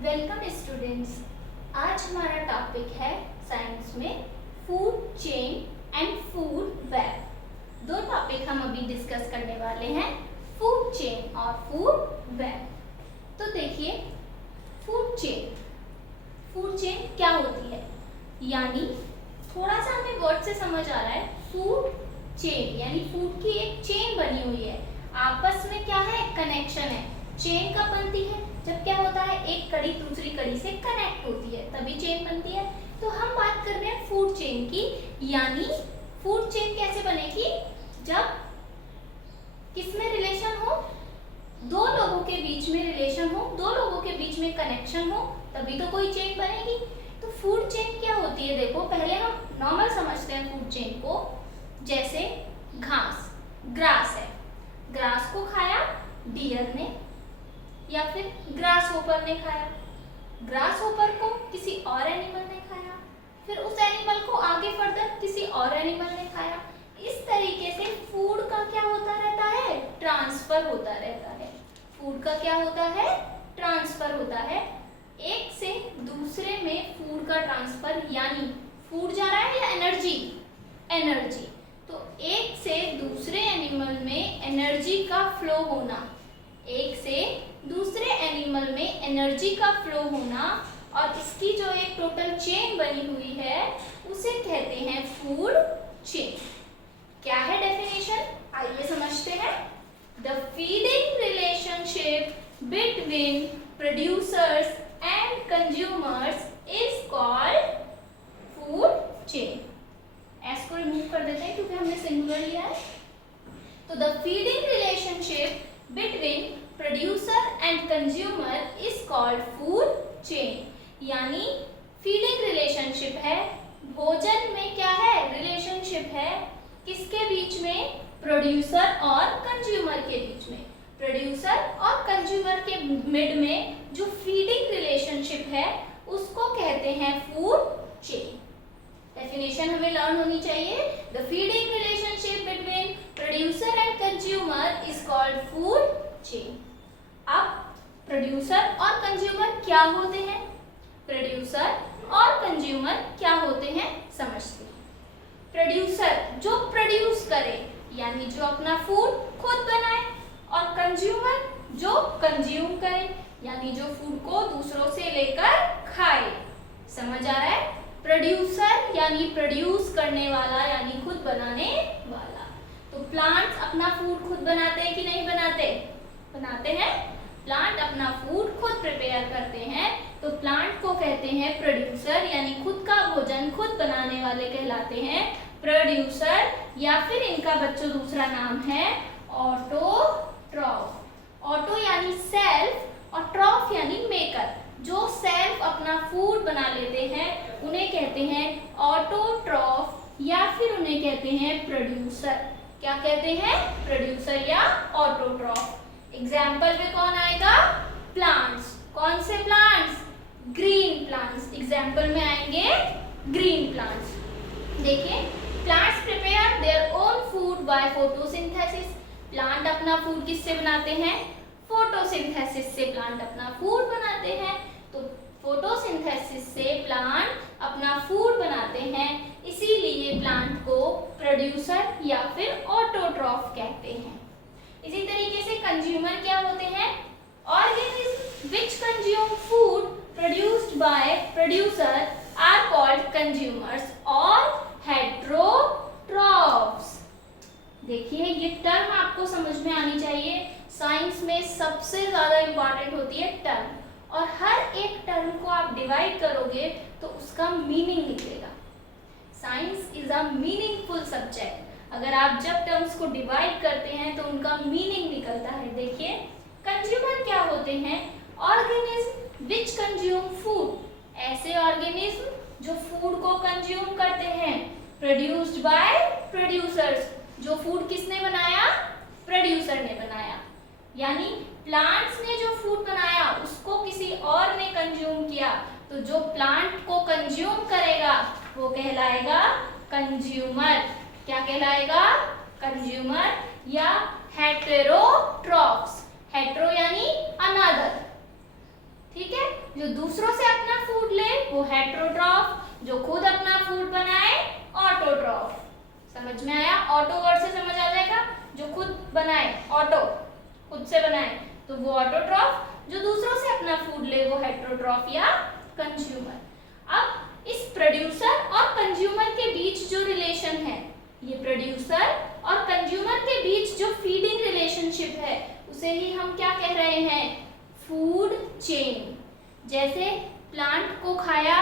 Welcome students. आज हमारा topic है साइंस में food chain and food web. दो टॉपिक हम अभी डिस्कस करने वाले हैं, फूड चेन और फूड वेब। तो देखिए, फूड चेन क्या होती है, यानी थोड़ा सा हमें वर्ड से समझ आ रहा है। फूड चेन यानी फूड की एक चेन बनी हुई है, आपस में क्या है, कनेक्शन है। चेन कब बनती है? जब क्या होता है, एक कड़ी दूसरी कड़ी से कनेक्ट होती है, तभी चेन बनती है। तो हम बात कर रहे हैं फूड चेन की, यानी फूड चेन कैसे बनेगी? जब किसमें रिलेशन हो, दो लोगों के बीच में रिलेशन हो, दो लोगों के बीच में कनेक्शन हो, तभी तो कोई चेन बनेगी। तो फूड चेन क्या होती है? देखो, पहले हम नॉर्मल समझते हैं फूड चेन को। जैसे घास, ग्रास है, ग्रास को खाया डियर ने या फिर ग्रास होपर ने खाया, ग्रास होपर को किसी और एनिमल ने खाया, फिर उस एनिमल को आगे फर्दर किसी और एनिमल ने खाया। इस तरीके से फूड का क्या होता रहता है, ट्रांसफर होता रहता है। फूड का क्या होता है, ट्रांसफर होता है। एक से दूसरे में फूड का ट्रांसफर, यानी फूड जा रहा है या एनर्जी, एनर्जी। तो एक से दूसरे एनिमल में एनर्जी का फ्लो होना, एक से दूसरे एनिमल में एनर्जी का फ्लो होना, और इसकी जो एक टोटल चेन बनी हुई है उसे कहते हैं फूड चेन। क्या है डेफिनेशन, आइए समझते हैं। The feeding relationship between producers and consumers is called food chain. S को रिमूव कर देते हैं क्योंकि हमने सिंगुलर लिया है। तो the feeding relationship between producer and consumer is called food chain, यानी फीडिंग रिलेशनशिप है, भोजन में क्या है, रिलेशनशिप है, किसके बीच में, प्रोड्यूसर और कंज्यूमर के बीच में। प्रोड्यूसर और कंज्यूमर के मिड में जो फीडिंग रिलेशनशिप है उसको कहते हैं फूड चेन। डेफिनेशन हमें लर्न होनी चाहिए। The feeding relationship between producer and consumer is called food chain. अब प्रोड्यूसर और कंज्यूमर क्या होते हैं, प्रोड्यूसर और कंज्यूमर क्या होते हैं समझते हैं। प्रोड्यूसर जो प्रोड्यूस करे, यानी जो अपना फूड खुद बनाए, और कंज्यूमर जो कंज्यूम करे, यानी जो फूड को दूसरों से लेकर खाए। समझ आ रहा है? प्रोड्यूसर यानी प्रोड्यूस करने वाला, यानी खुद बनाने वाला। तो प्लांट्स अपना फूड खुद बनाते हैं कि नहीं बनाते? बनाते हैं। प्लांट अपना फूड खुद प्रिपेयर करते हैं, तो प्लांट को कहते हैं प्रोड्यूसर, यानी खुद का भोजन खुद बनाने वाले कहलाते हैं प्रोड्यूसर, या फिर इनका बच्चों दूसरा नाम है ऑटोट्रॉफ। ऑटो यानी सेल्फ और ट्रॉफ यानी मेकर। जो सेल्फ अपना फूड बना लेते हैं उन्हें कहते हैं ऑटोट्रॉफ, या फिर उन्हें कहते हैं प्रोड्यूसर। क्या कहते हैं? प्रोड्यूसर या ऑटोट्रॉफ। एग्जाम्पल में कौन आएगा? प्लांट्स। कौन से प्लांट्स? Green plants. एग्जाम्पल में आएंगे ग्रीन प्लांट्स। देखिए, plants prepare their own food by photosynthesis. Plant अपना फूड किससे बनाते हैं? फोटोसिंथेसिस से प्लांट अपना फूड बनाते हैं। तो फोटोसिंथेसिस से प्लांट अपना फूड बनाते हैं, इसीलिए प्लांट को प्रोड्यूसर या फिर ऑटोट्रॉफ कहते हैं। इसी तरीके से कंज्यूमर क्या होते हैं? Organism which consume food produced by producer are called consumers और हेटेरोट्रॉफ्स। देखिए, ये टर्म आपको समझ में आनी चाहिए। साइंस में सबसे ज्यादा इंपॉर्टेंट होती है टर्म, और हर एक टर्म को आप डिवाइड करोगे तो उसका मीनिंग निकलेगा। Science is a meaningful subject. अगर आप जब टर्म्स को डिवाइड करते हैं तो उनका मीनिंग निकलता है। देखिए, कंज्यूमर क्या होते हैं? ऑर्गेनिज्म व्हिच कंज्यूम फूड, ऐसे ऑर्गेनिज्म जो फूड को कंज्यूम करते हैं। प्रोड्यूस्ड बाय प्रोड्यूसर्स, जो फूड किसने बनाया? प्रोड्यूसर ने बनाया, यानी प्लांट्स ने जो फूड बनाया उसको किसी और ने कंज्यूम किया, तो जो प्लांट को कंज्यूम करेगा वो कहलाएगा कंज्यूमर। क्या कहलाएगा? कंज्यूमर या हेटेरोट्रॉफ्स। हेटेरो यानी अनदर, ठीक है। जो दूसरों से अपना फूड ले वो हेटेरोट्रॉफ, जो खुद अपना फूड बनाए ऑटोट्रॉफ। समझ में आया? ऑटो वर्ड से समझ आ जाएगा, जो खुद बनाए, ऑटो खुद से बनाए तो वो ऑटोट्रॉफ, जो दूसरों से अपना फूड ले वो हेटेरोट्रॉफ या कंज्यूमर। अब इस प्रोड्यूसर और कंज्यूमर के बीच जो रिलेशन है, ये प्रोड्यूसर और कंज्यूमर के बीच जो फीडिंग रिलेशनशिप है उसे ही हम क्या कह रहे हैं? Food chain. जैसे प्लांट को खाया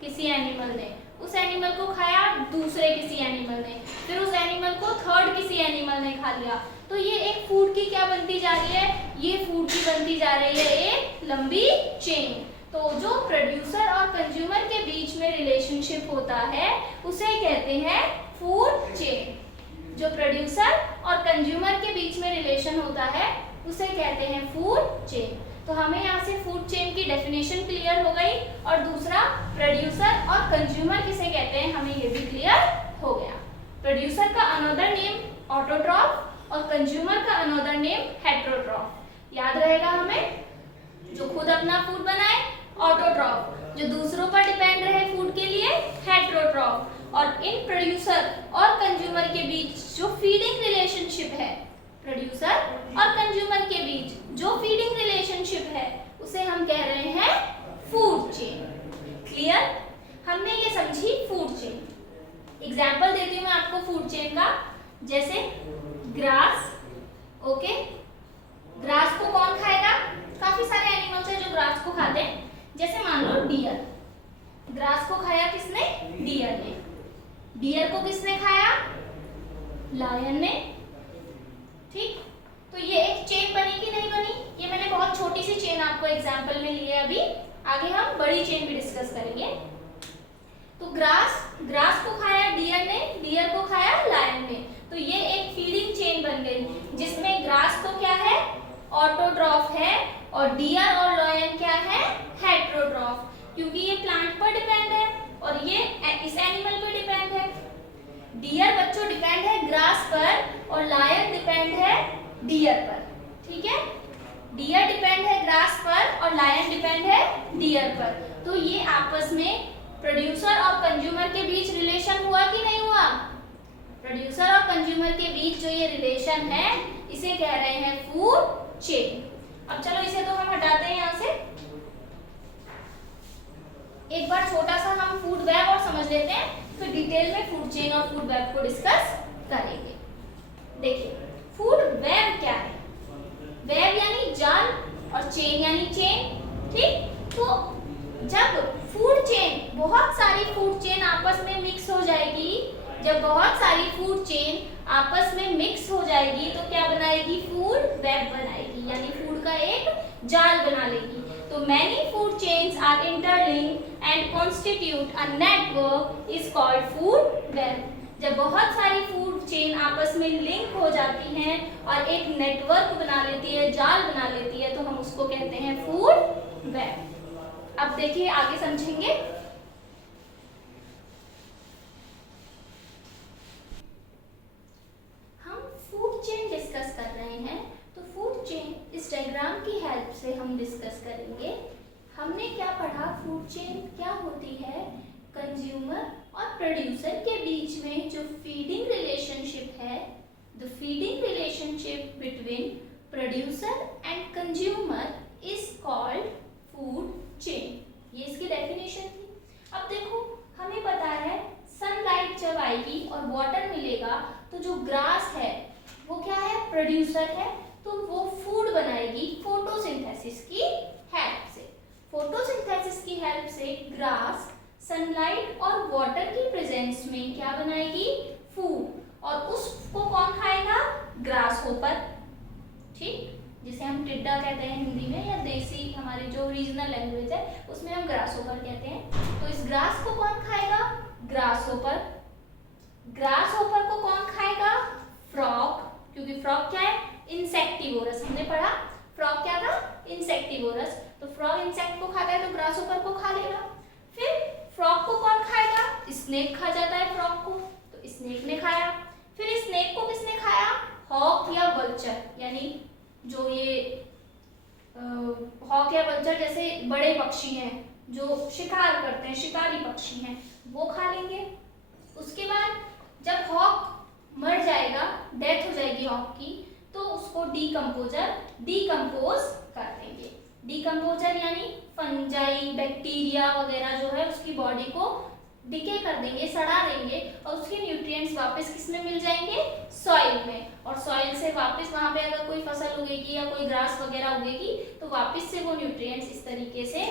किसी एनिमल ने, उस एनिमल को खाया दूसरे किसी एनिमल ने, फिर उस एनिमल को थर्ड किसी एनिमल ने खा लिया, तो ये एक फूड की क्या बनती जा रही है? ये फूड की बनती जा रही है एक लंबी चेन। तो जो प्रोड्यूसर और कंज्यूमर के बीच में रिलेशनशिप होता है उसे कहते हैं फूड चेन। जो प्रोड्यूसर और कंज्यूमर के बीच में रिलेशन होता है उसे कहते हैं फूड चेन। तो हमें यहाँ से फूड चेन की डेफिनेशन क्लियर हो गई, और दूसरा प्रोड्यूसर और कंज्यूमर किसे कहते हैं हमें ये भी क्लियर हो गया। प्रोड्यूसर का अनदर नेम ऑटोट्रॉफ और कंज्यूमर का अनदर नेम हेटेरोट्रॉफ। याद रहेगा हमें, जो खुद अपना फूड बनाए ऑटोट्रॉफ, जो दूसरों पर डिपेंड रहे फूड के लिए हेटेरोट्रॉफ। और इन प्रोड्यूसर और कंज्यूमर के बीच जो फीडिंग रिलेशनशिप है, प्रोड्यूसर और कंज्यूमर के बीच जो फीडिंग रिलेशनशिप है उसे हम कह रहे हैं फूड चेन। क्लियर? हमने ये समझी फूड चेन। एग्जाम्पल देती हूँ मैं आपको फूड चेन का। जैसे ग्रास, ओके, ग्रास को कौन खाएगा? काफी सारे एनिमल्स हैं जो ग्रास को खाते हैं। जैसे मान लो डियर, ग्रास को खाया किसने? डियर ने। डियर को किसने खाया? लायन ने। ठीक, तो ये एक चेन बनी कि नहीं बनी? ये मैंने बहुत छोटी सी चेन आपको एग्जांपल में ली है, अभी आगे हम बड़ी चेन भी डिस्कस करेंगे। तो ग्रास को खाया डियर ने, डियर को खाया लायन ने, तो ये एक फीडिंग चेन बन गई जिसमें ग्रास तो क्या है? ऑटोट्रॉफ है, और डियर और लायन क्या है? हेटेरोट्रॉफ, क्योंकि ये प्लांट पर डिपेंड है और ये इस एनिमल पर डिपेंड है। डियर बच्चों डिपेंड है ग्रास पर और लायन डिपेंड है डियर पर। ठीक है, डियर डिपेंड है ग्रास पर और लायन डिपेंड है डियर पर। तो ये आपस में प्रोड्यूसर और कंज्यूमर के बीच रिलेशन हुआ कि नहीं हुआ? प्रोड्यूसर और कंज्यूमर के बीच जो ये रिलेशन है इसे कह रहे हैं फूड चेन। अब चलो इसे तो हम हटाते हैं यहाँ से। एक बार छोटा सा हम फूड वेब और समझ लेते हैं, फिर डिटेल में फूड चेन और फूड वेब को डिस्कस करेंगे। देखिए फूड वेब क्या है? वेब यानी जाल और चेन यानी चेन। ठीक, तो जब फूड चेन, बहुत सारी फूड चेन आपस में मिक्स हो जाएगी, जब बहुत सारी फूड चेन आपस में मिक्स हो जाएगी तो क्या बनाएगी? फूड वेब बनाएगी, यानी फूड का एक जाल बना लेगी। तो many food chains are interlinked and constitute a network is called food web। जब बहुत सारी फूड चेन आपस में लिंक हो जाती हैं और एक नेटवर्क बना लेती है, जाल बना लेती है, तो हम उसको कहते हैं फूड वेब। अब देखिए आगे समझेंगे। हम फूड चेन डिस्कस कर रहे हैं, तो फूड चेन इस डायग्राम की हेल्प से हम डिस्कस करेंगे। हमने क्या पढ़ा? फूड चेन क्या होती है? कंज्यूमर और प्रोड्यूसर के बीच में जो फीडिंग रिलेशनशिप है, the feeding relationship between producer and consumer is called food chain. ये इसकी डेफिनेशन थी। अब देखो हमें पता है सनलाइट जब आएगी और वाटर मिलेगा तो जो ग्रास है वो क्या है? प्रोड्यूसर है, तो वो फूड बनाएगी फोटोसिंथेसिस की हेल्प से। फोटोसिंथेसिस की हेल्प से ग्रास सनलाइट और वाटर की प्रेजेंस में क्या बनाएगी? फूड, और उसको कौन खाएगा? Grass hopper. ठीक, जिसे हम टिड्डा कहते हैं हिंदी में, या देसी हमारी जो रीजनल लैंग्वेज है उसमें हम ग्रास होपर कहते हैं। तो इस ग्रास को कौन खाएगा? Grass hopper. ग्रास होपर को कौन खाएगा? फ्रॉग, क्योंकि फ्रॉग क्या है? इंसेक्टिवोरस। हमने पढ़ा फ्रॉग क्या था? इंसेक्टिवोरस। तो फ्रॉग इंसेक्ट को खाता है तो ग्रास होपर को खा लेगा। फिर फ्रॉग को कौन खाएगा? स्नेक खा जाता है फ्रॉग को, तो स्नेक ने खाया। फिर स्नेक को किसने खाया? हॉक या वल्चर, यानी जो ये हॉक या वल्चर जैसे बड़े पक्षी हैं जो शिकार करते हैं, शिकारी पक्षी हैं, वो खा लेंगे। उसके बाद जब हॉक मर जाएगा, डेथ हो जाएगी हॉक की, तो उसको डिकम्पोज कर देंगे। डिकम्पोजर यानी फंजाई, बैक्टीरिया वगैरह जो है उसकी बॉडी को डिके कर देंगे, सड़ा देंगे और उसके न्यूट्रिएंट्स वापस किसमें मिल जाएंगे? सॉइल में। और सॉइल से वापस वहां पे अगर कोई फसल उगेगी या कोई ग्रास वगैरह उगेगी तो वापस से वो न्यूट्रिएंट्स इस तरीके से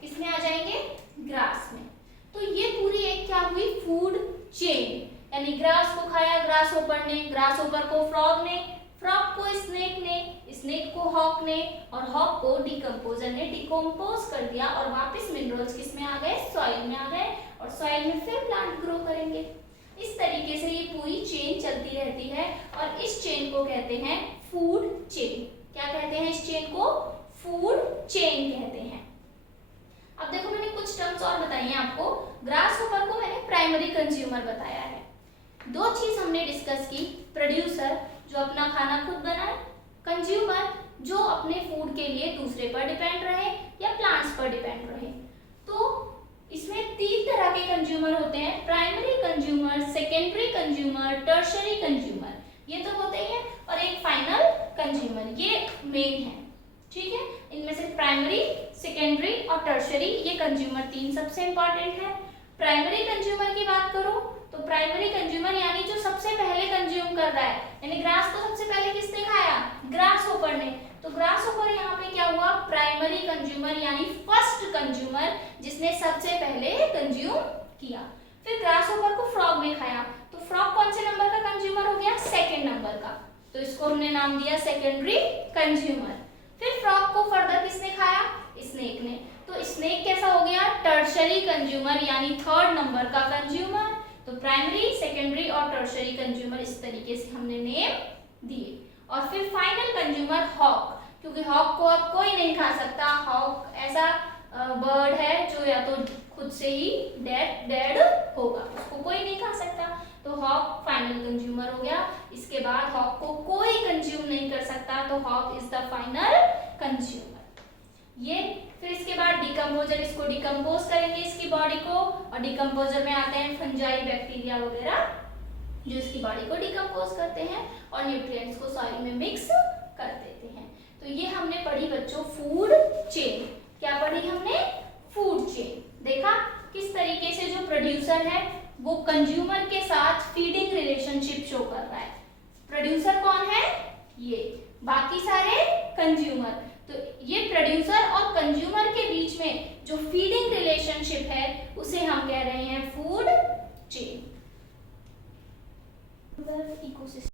किसमें आ जाएंगे? ग्रास में। तो ये पूरी एक क्या हुई? Food chain. यानी ग्रास को खाया ग्रास होपर ने, ग्रास होपर को फ्रॉग ने, फ्रॉग को स्नेक ने, स्नेक को हॉक ने और हॉक को डिकम्पोजर ने डिकम्पोज कर दिया और वापस मिनरल्स किसमें आ गए? सॉइल में आ गए और सॉइल में फिर प्लांट ग्रो करेंगे। इस तरीके से ये पूरी चेन चलती रहती है और इस चेन को कहते हैं फूड चेन। क्या कहते हैं इस चेन को? फूड चेन कहते हैं। अब देखो मैंने कुछ टर्म्स और बताई हैं आपको। ग्रास होपर को मैंने प्राइमरी कंज्यूमर बताया है। दो चीज हमने डिस्कस की, प्रोड्यूसर जो अपना खाना खुद बनाए, कंज्यूमर जो अपने फूड के लिए दूसरे पर डिपेंड रहे या प्लांट्स पर डिपेंड रहे। तो इसमें तीन तरह के कंज्यूमर होते हैं, primary consumer, secondary consumer, tertiary consumer, ये तो होते ही हैं, और एक फाइनल कंज्यूमर, ये मेन है। ठीक है, इनमें से प्राइमरी, सेकेंडरी और टर्शियरी ये कंज्यूमर तीन सबसे इंपॉर्टेंट है। प्राइमरी कंज्यूमर की बात करो तो प्राइमरी कंज्यूमर यानी जो सबसे पहले कंज्यूम कर रहा है, यानी ग्रास को सबसे पहले किसने खाया? ग्रास होपर ने। तो ग्रास होपर यहाँ पे क्या हुआ? प्राइमरी कंज्यूमर यानी फर्स्ट कंज्यूमर, जिसने सबसे पहले कंज्यूम किया। फिर ग्रास होपर को फ्रॉग ने खाया, तो फ्रॉग कौन से नंबर का कंज्यूमर हो गया? सेकेंड नंबर का, तो इसको हमने नाम दिया सेकेंडरी कंज्यूमर। फिर फ्रॉग को फर्दर किसने खाया? स्नेक ने, तो स्नेक कैसा हो गया? टर्शियरी कंज्यूमर यानी थर्ड नंबर का कंज्यूमर। तो प्राइमरी, सेकेंडरी और टर्शियरी कंज्यूमर इस तरीके से हमने नेम दिए। और फिर फाइनल कंज्यूमर हॉक, क्योंकि हॉक को अब कोई नहीं खा सकता। हॉक ऐसा बर्ड है जो या तो खुद से ही डेड होगा, उसको कोई नहीं खा सकता, तो हॉक फाइनल कंज्यूमर हो गया। इसके बाद हॉक को कोई कंज्यूम नहीं कर सकता, तो hawk is the final consumer. ये फिर इसके बाद डिकम्पोजर इसको डिकम्पोज करेंगे इसकी बॉडी को, और डिकम्पोजर में आते हैं फंजाई, बैक्टीरिया वगैरह जो इसकी बॉडी को डिकम्पोज करते हैं और न्यूट्रिएंट्स को सॉइल में मिक्स कर देते हैं। तो ये हमने पढ़ी बच्चों फूड चेन। क्या पढ़ी हमने? Food chain. देखा किस तरीके से जो प्रोड्यूसर है वो कंज्यूमर के साथ फीडिंग रिलेशनशिप शो कर रहा है। प्रोड्यूसर कौन है? ये, बाकी सारे कंज्यूमर। तो ये प्रोड्यूसर और कंज्यूमर के बीच में जो फीडिंग रिलेशनशिप है उसे हम कह रहे हैं फूड चेन। इकोसिस्टम